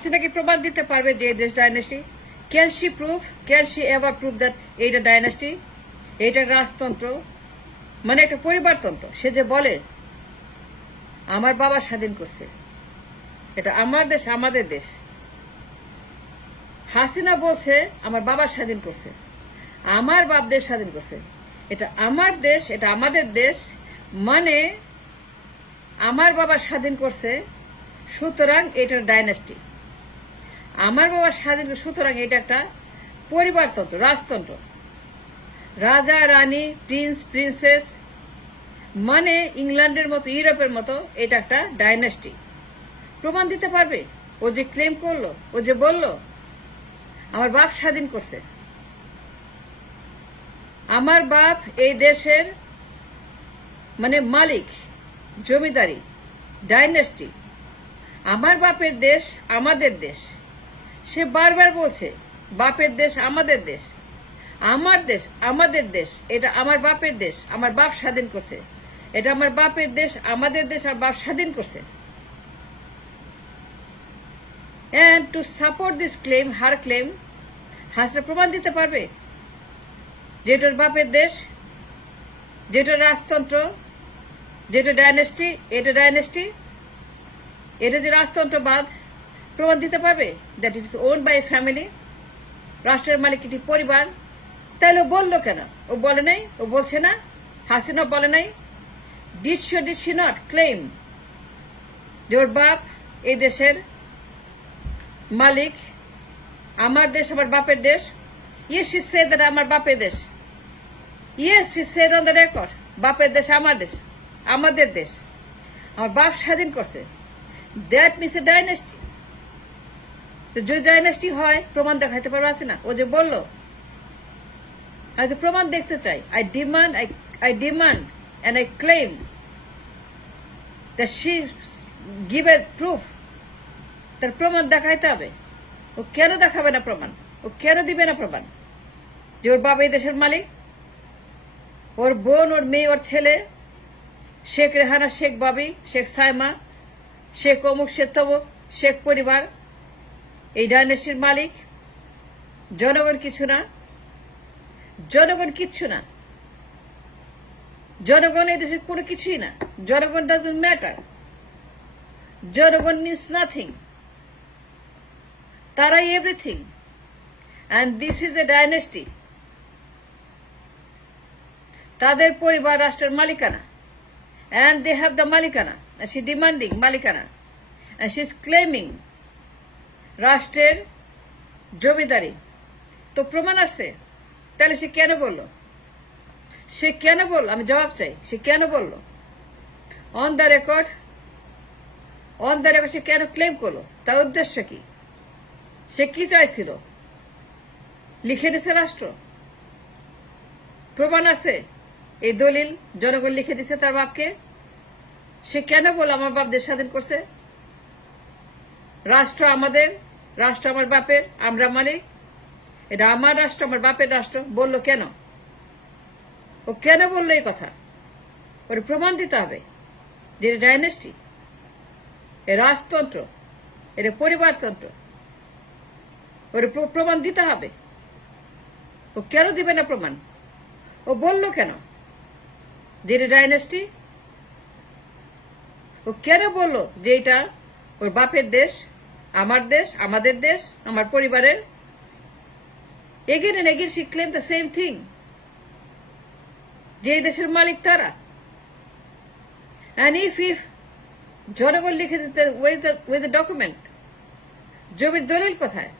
হাসিনা কি প্রমাণ দিতে পারবে যে দেশ dynasty? Can she ever prove that এইটা ডাইনেস্টি, এইটা রাজতন্ত্র, মানে একটা পরিবারতন্ত্র? সে যে বলে আমার বাবা স্বাধীন করছে, এটা আমার দেশ, আমাদের দেশ। হাসিনা বলছে আমার বাবা স্বাধীন করছে, আমার বাপ দেশ স্বাধীন করছে, এটা আমার দেশ, এটা আমাদের দেশ, মানে আমার বাবা স্বাধীন করছে, সুতরাং এটা ডাইনেস্টি। আমার বাবা স্বাধীন, সুতরাং এটা একটা পরিবারতন্ত্র, রাজতন্ত্র। রাজা রানী, প্রিন্স প্রিন্সেস, মানে ইংল্যান্ডের মতো, ইউরোপের মতো এটা একটা ডাইনেস্টি। প্রমাণ দিতে পারবে? ও যে ক্লেম করলো, ও যে বলল আমার বাপ স্বাধীন করছে, আমার বাপ এই দেশের মানে মালিক, জমিদারি, ডাইনেস্টি, আমার বাপের দেশ, আমাদের দেশ। সে বারবার বলছে বাপের দেশ, আমাদের দেশ, আমার দেশ, আমাদের দেশ, এটা আমার বাপের দেশ, আমার বাপ স্বাধীন করছে, এটা আমার বাপের দেশ, আমাদের দেশ, আর বাপ স্বাধীন করছে। And to support this claim, her claim, Hasina প্রমাণ দিতে পারবে যেটার বাপের দেশ, যেটা রাজতন্ত্র, যেটা ডাইনেস্টি, এটা ডাইনেস্টি, এটা যে রাজতন্ত্রবাদ, প্রমাণ দিতে পারবে that it is owned by family, রাষ্ট্রের মালিক একটি পরিবার? তাহলে বললো কেন? ও বলে নাই, ও বলছে না, হাসিনা বলে নাই? ডিড শি নট ক্লেম যে ওর বাপ এই দেশের মালিক, আমার দেশ, আমার বাপের দেশ? ইয়েস, শি সেড দ্যাট আমার বাপের দেশ। Yes, she said on the record, বাপের দেশ, আমার দেশ, আমাদের দেশ, আমার বাপ স্বাধীন করছে। That means a dynasty. তো যদি ডাইনেস্টি হয় প্রমাণ দেখাইতে পারবে না? ও যে বললো আমি তো প্রমাণ দেখতে চাই, I demand and I claim that she give a proof, তার প্রমাণ দেখাইতে হবে। ও কেন দেখাবে না প্রমাণ? ও কেন দিবে না প্রমাণ যে ওর বাবা এই দেশের মালিক? ওর বোন, ওর মেয়ে, ওর ছেলে, শেখ রেহানা, শেখ বাবি, শেখ সাইমা, শেখ অমুক, শেখ তমুক, শেখ পরিবার এই ডাইনেস্টির মালিক। জনগণ কিছু না, জনগণ কিচ্ছু না, জনগণ এই দেশের কোনো কিছুই না। জনগণ ডাজন্ট ম্যাটার, জনগণ মিনস নাথিং, তারাই everything. And this is a dynasty. তাদের পরিবার রাষ্ট্রের মালিকানা, and they have the malikana, and she demanding malikana, and she is claiming রাষ্ট্রের জমিদারি। তো প্রমাণ আছে, তাহলে সে কেন বললো? সে কেন বললো? আমি জবাব চাই, সে কেন বললো? অন দ্য রেকর্ড সে কেন ক্লেম করলো? তার উদ্দেশ্য কি? সে কি চাইছিল? লিখে দিছে রাষ্ট্র? প্রমাণ আছে, এই দলিল জনগণ লিখে দিছে তার বাপকে। সে কেন বলল আমার বাপ দেশ স্বাধীন করছে? রাষ্ট্র আমাদের, রাষ্ট্র আমার বাপের, আমরা মালিক, এটা আমার রাষ্ট্র, আমার বাপের রাষ্ট্র। বললো কেন? ও কেন বললো এই কথা? ওর প্রমাণ দিতে হবে যে এটা ডাইনেস্টি, এ রাজতন্ত্র, এটা পরিবারতন্ত্র। ওর প্রমাণ দিতে হবে। ও কেন দিবে না প্রমাণ? ও বললো কেন যে এটা ডাইনেস্টি? ও কেন বললো যে এটা ওর বাপের দেশ, আমার দেশ, আমাদের দেশ, আমার পরিবারের? Again and again she claim the same thing, যে এই দেশের মালিক তারা। অ্যান্ড ইফ জনগণ লিখে দিতে উইথ দ্য ডকুমেন্ট, জমির দলিল কোথায়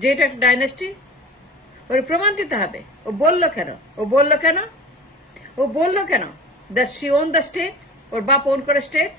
যে এটা একটা ডাইনেস্টি? ওর প্রমাণ দিতে হবে। ও বললো কেন? ও বললো কেন? ও বললো কেন that she own the state, ওর বাপ ওন করে স্টেট?